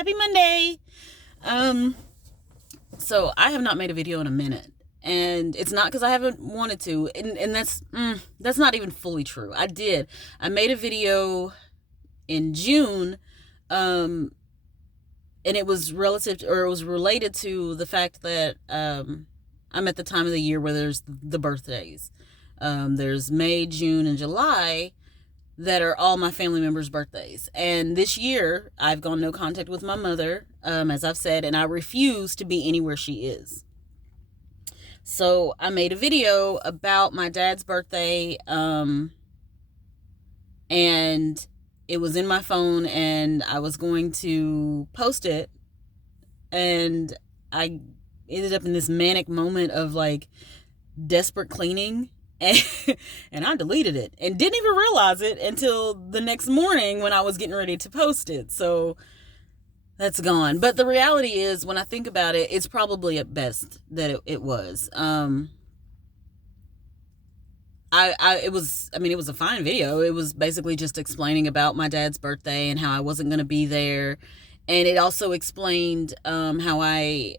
Happy Monday. So I have not made a video in a minute, and it's not because I haven't wanted to, and that's not even fully true. I made a video in June, and it was related to the fact that I'm at the time of the year where there's the birthdays. There's May, June, and July that are all my family members' birthdays. And this year, I've gone no contact with my mother, as I've said, and I refuse to be anywhere she is. So I made a video about my dad's birthday, and it was in my phone, and I was going to post it, and I ended up in this manic moment of like desperate cleaning. And I deleted it and didn't even realize it until the next morning when I was getting ready to post it. So that's gone. But the reality is, when I think about it, it's probably at best that it was. It was a fine video. It was basically just explaining about my dad's birthday and how I wasn't going to be there. And it also explained how I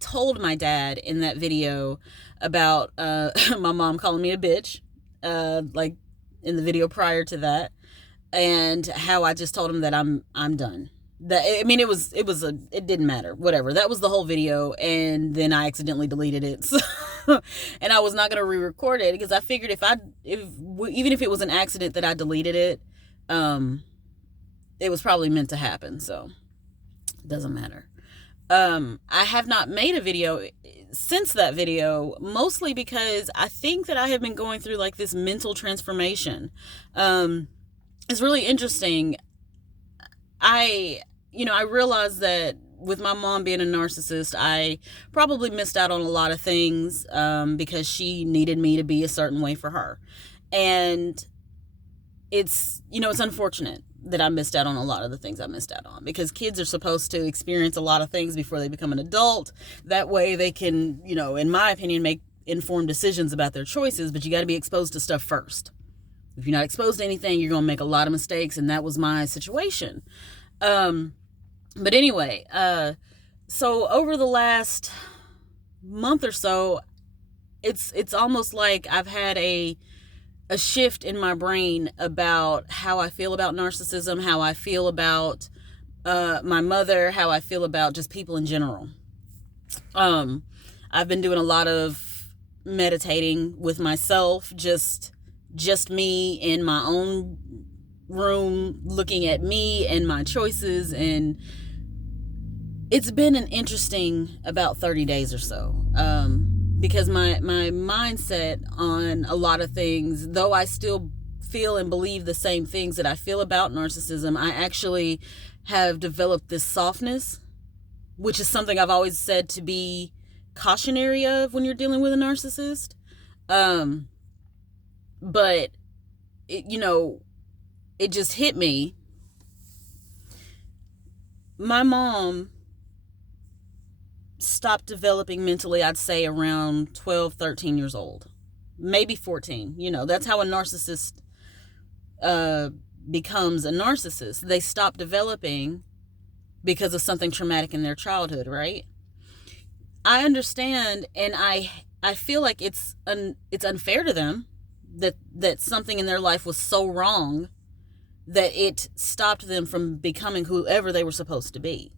told my dad in that video about my mom calling me a bitch, like in the video prior to that, and how I just told him that I'm done. It didn't matter, whatever. That was the whole video, and then I accidentally deleted it. So, and I was not going to re-record it because I figured even if it was an accident that I deleted it, it was probably meant to happen. So it doesn't matter. I have not made a video since that video, mostly because I think that I have been going through like this mental transformation. It's really interesting. I realized that with my mom being a narcissist, I probably missed out on a lot of things, because she needed me to be a certain way for her. And it's unfortunate that I missed out on a lot of the things I missed out on, because kids are supposed to experience a lot of things before they become an adult. That way they can, in my opinion, make informed decisions about their choices, but you got to be exposed to stuff first. If you're not exposed to anything, you're going to make a lot of mistakes, and that was my situation. But anyway, so over the last month or so, it's almost like I've had a shift in my brain about how I feel about narcissism, how I feel about my mother, how I feel about just people in general. I've been doing a lot of meditating with myself, just me in my own room, looking at me and my choices, and it's been an interesting about 30 days or so. Because my mindset on a lot of things, though I still feel and believe the same things that I feel about narcissism, I actually have developed this softness, which is something I've always said to be cautionary of when you're dealing with a narcissist. But it just hit me. My mom stopped developing mentally, I'd say around 12, 13 years old, maybe 14. That's how a narcissist becomes a narcissist. They stop developing because of something traumatic in their childhood, right? I understand, and I feel like it's unfair to them that something in their life was so wrong that it stopped them from becoming whoever they were supposed to be.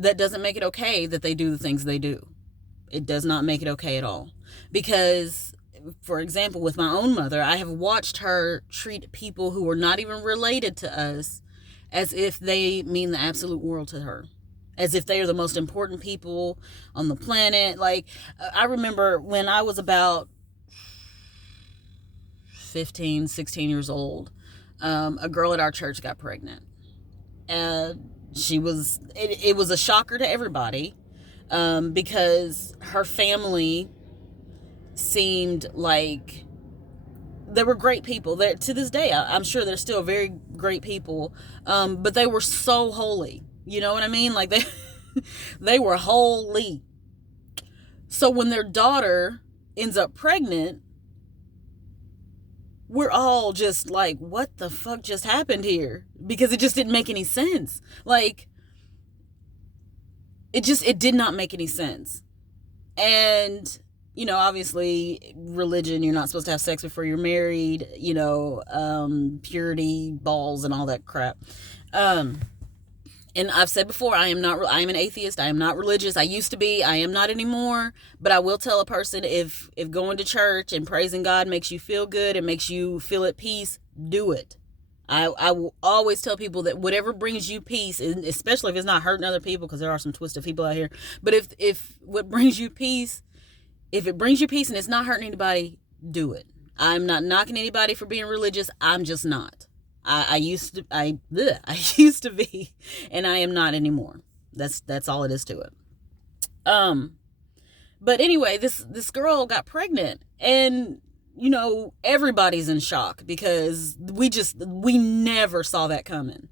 That doesn't make it okay that they do the things they do. It does not make it okay at all. Because, for example, with my own mother, I have watched her treat people who are not even related to us as if they mean the absolute world to her. As if they are the most important people on the planet. Like, I remember when I was about 15, 16 years old, a girl at our church got pregnant. And it was a shocker to everybody, because her family seemed like they were great people. To this day, I'm sure they're still very great people, but they were so holy. You know what I mean? Like they were holy. So when their daughter ends up pregnant, we're all just like, what the fuck just happened here? Because it just didn't make any sense. Like, it did not make any sense. And, you know, obviously religion, you're not supposed to have sex before you're married, you know, purity, balls, and all that crap. And I've said before, I am an atheist. I am not religious. I used to be. I am not anymore. But I will tell a person, if going to church and praising God makes you feel good and makes you feel at peace, do it. I will always tell people that whatever brings you peace, and especially if it's not hurting other people, because there are some twisted people out here. But if what brings you peace, if it brings you peace and it's not hurting anybody, do it. I'm not knocking anybody for being religious. I'm just not. I used to be, and I am not anymore. That's all it is to it. But anyway, this girl got pregnant, and you know, everybody's in shock because we never saw that coming.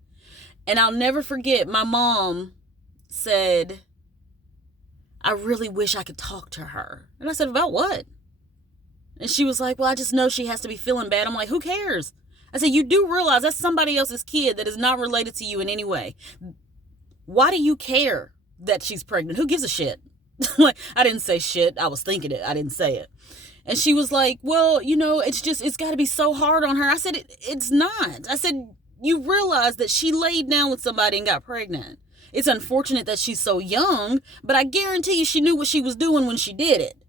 And I'll never forget, my mom said, I really wish I could talk to her. And I said, about what? And she was like, well, I just know she has to be feeling bad. I'm like, who cares? I said, you do realize that's somebody else's kid that is not related to you in any way. Why do you care that she's pregnant? Who gives a shit? Like, I didn't say shit. I was thinking it. I didn't say it. And she was like, well, you know, it's got to be so hard on her. I said, it's not. I said, you realize that she laid down with somebody and got pregnant. It's unfortunate that she's so young, but I guarantee you she knew what she was doing when she did it.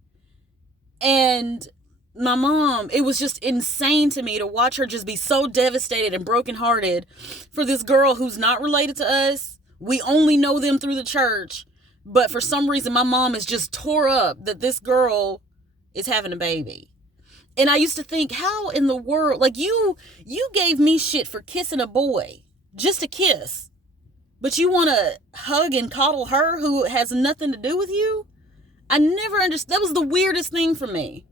And my mom, it was just insane to me to watch her just be so devastated and brokenhearted for this girl who's not related to us. We only know them through the church. But for some reason, my mom is just tore up that this girl is having a baby. And I used to think, how in the world, like you gave me shit for kissing a boy, just a kiss. But you want to hug and coddle her who has nothing to do with you? I never understood. That was the weirdest thing for me.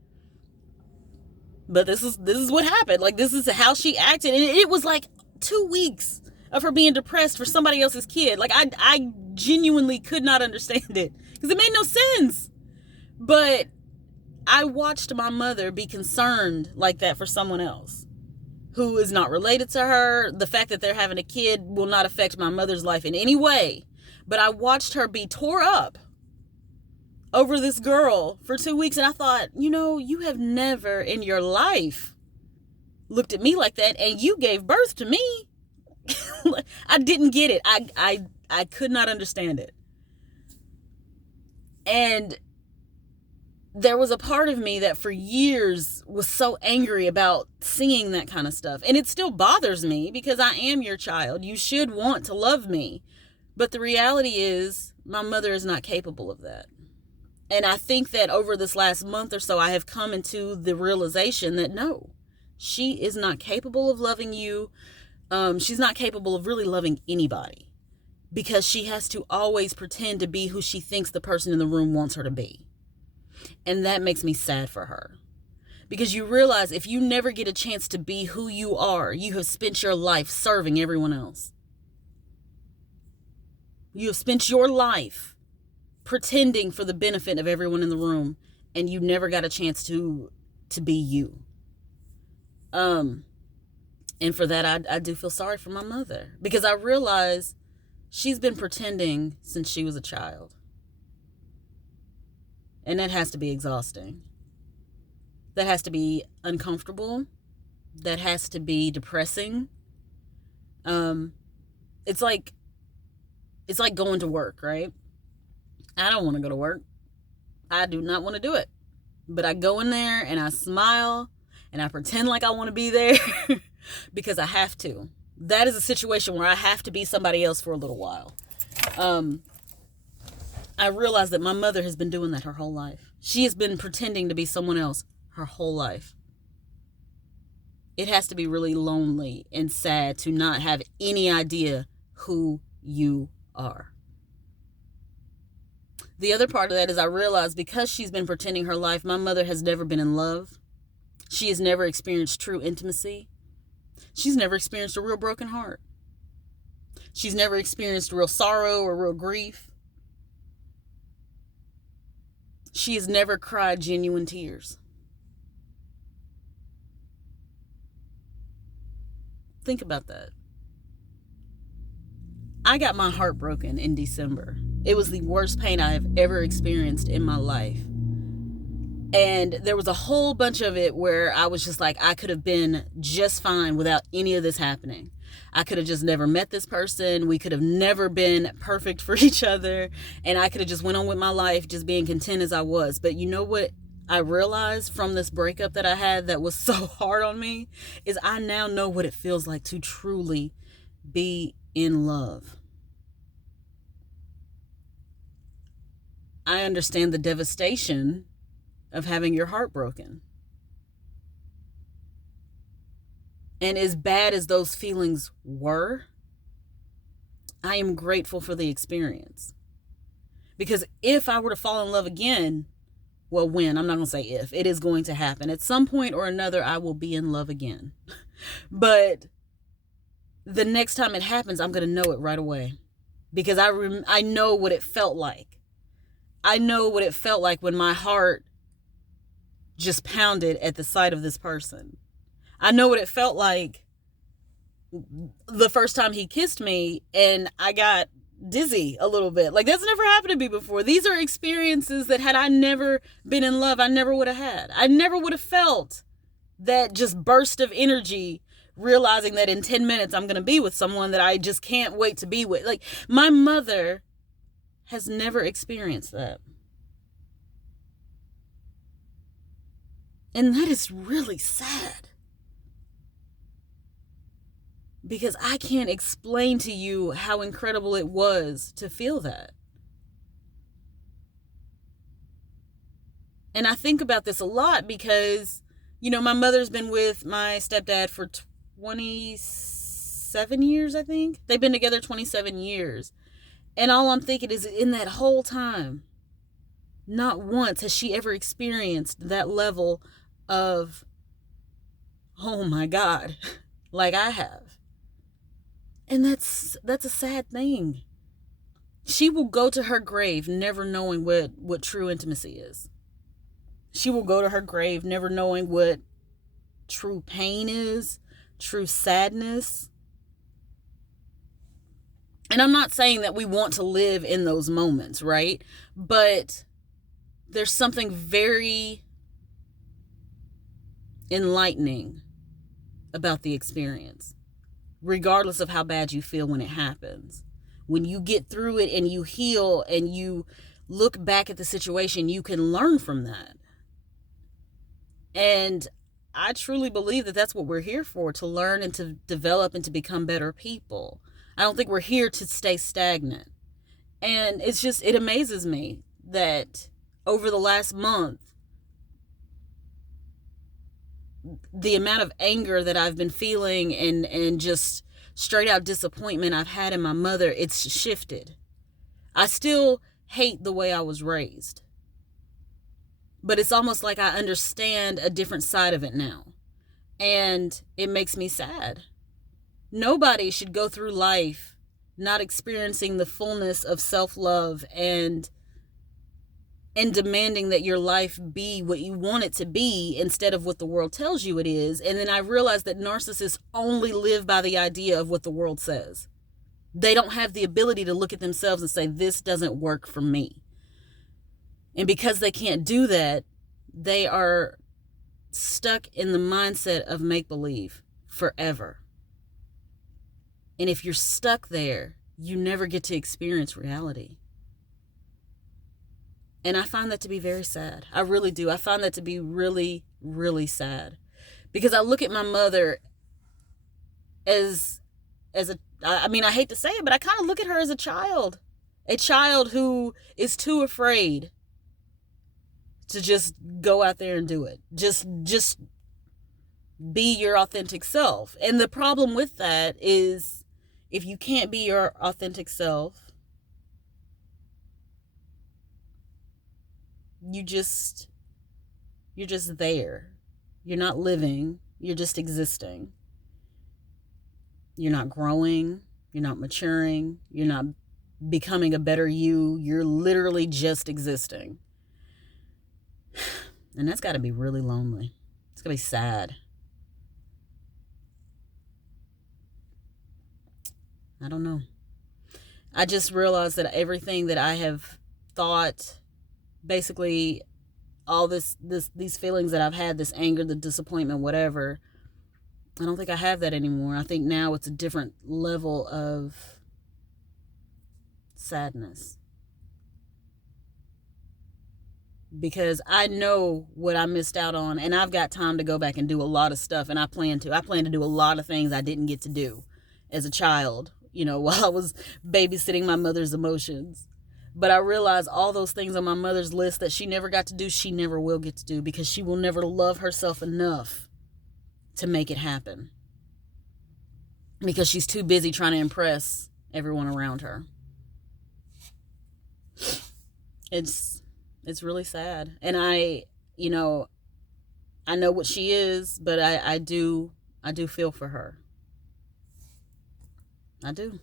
But this is what happened. Like, this is how she acted. And it was like 2 weeks of her being depressed for somebody else's kid. Like, I genuinely could not understand it because it made no sense. But I watched my mother be concerned like that for someone else who is not related to her. The fact that they're having a kid will not affect my mother's life in any way. But I watched her be tore up over this girl for 2 weeks. And I thought, you know, you have never in your life looked at me like that. And you gave birth to me. I didn't get it. I could not understand it. And there was a part of me that for years was so angry about seeing that kind of stuff. And it still bothers me because I am your child. You should want to love me. But the reality is my mother is not capable of that. And I think that over this last month or so, I have come into the realization that no, she is not capable of loving you. She's not capable of really loving anybody because she has to always pretend to be who she thinks the person in the room wants her to be. And that makes me sad for her because you realize if you never get a chance to be who you are, you have spent your life serving everyone else. You have spent your life pretending for the benefit of everyone in the room, and you never got a chance to be you. And for that, I do feel sorry for my mother because I realize she's been pretending since she was a child. And that has to be exhausting. That has to be uncomfortable. That has to be depressing. It's like going to work, right? I don't want to go to work. I do not want to do it. But I go in there and I smile and I pretend like I want to be there because I have to. That is a situation where I have to be somebody else for a little while. I realize that my mother has been doing that her whole life. She has been pretending to be someone else her whole life. It has to be really lonely and sad to not have any idea who you are. The other part of that is I realize because she's been pretending her life, my mother has never been in love. She has never experienced true intimacy. She's never experienced a real broken heart. She's never experienced real sorrow or real grief. She has never cried genuine tears. Think about that. I got my heart broken in December. It was the worst pain I have ever experienced in my life. And there was a whole bunch of it where I was just like, I could have been just fine without any of this happening. I could have just never met this person. We could have never been perfect for each other. And I could have just went on with my life, just being content as I was. But you know what I realized from this breakup that I had that was so hard on me is I now know what it feels like to truly be in love. I understand the devastation of having your heart broken. And as bad as those feelings were, I am grateful for the experience. Because if I were to fall in love again, well, when, I'm not going to say if, it is going to happen. At some point or another, I will be in love again. But the next time it happens, I'm going to know it right away. Because I know what it felt like. I know what it felt like when my heart just pounded at the sight of this person. I know what it felt like the first time he kissed me and I got dizzy a little bit. Like, that's never happened to me before. These are experiences that had I never been in love, I never would have had. I never would have felt that just burst of energy, realizing that in 10 minutes I'm going to be with someone that I just can't wait to be with. Like, my mother has never experienced that. And that is really sad. Because I can't explain to you how incredible it was to feel that. And I think about this a lot because, you know, my mother's been with my stepdad for 27 years, I think. They've been together 27 years. And all I'm thinking is, in that whole time, not once has she ever experienced that level of, oh my God, like I have. And that's a sad thing. She will go to her grave never knowing what true intimacy is. She will go to her grave never knowing what true pain is, true sadness. And I'm not saying that we want to live in those moments, right? But there's something very enlightening about the experience, regardless of how bad you feel when it happens. When you get through it and you heal and you look back at the situation, you can learn from that. And I truly believe that that's what we're here for, to learn and to develop and to become better people. I don't think we're here to stay stagnant. And it amazes me that over the last month, the amount of anger that I've been feeling and just straight out disappointment I've had in my mother, it's shifted. I still hate the way I was raised, but it's almost like I understand a different side of it now, and it makes me sad. Nobody should go through life not experiencing the fullness of self-love and demanding that your life be what you want it to be instead of what the world tells you it is. And then I realized that narcissists only live by the idea of what the world says. They don't have the ability to look at themselves and say, this doesn't work for me. And because they can't do that, they are stuck in the mindset of make-believe forever. And if you're stuck there, you never get to experience reality. And I find that to be very sad. I really do. I find that to be really, really sad. Because I look at my mother I hate to say it, but I kind of look at her as a child who is too afraid to just go out there and do it. Just be your authentic self. And the problem with that is, if you can't be your authentic self, you're just there. You're not living. You're just existing. You're not growing. You're not maturing. You're not becoming a better you. You're literally just existing. And that's got to be really lonely. It's got to be sad. I don't know. I just realized that everything that I have thought, basically all these feelings that I've had, this anger, the disappointment, whatever, I don't think I have that anymore. I think now it's a different level of sadness. Because I know what I missed out on, and I've got time to go back and do a lot of stuff, and I plan to do a lot of things I didn't get to do as a child, while I was babysitting my mother's emotions. But I realize all those things on my mother's list that she never got to do, she never will get to do, because she will never love herself enough to make it happen, because she's too busy trying to impress everyone around her. It's really sad. And I know what she is, but I do feel for her. I do.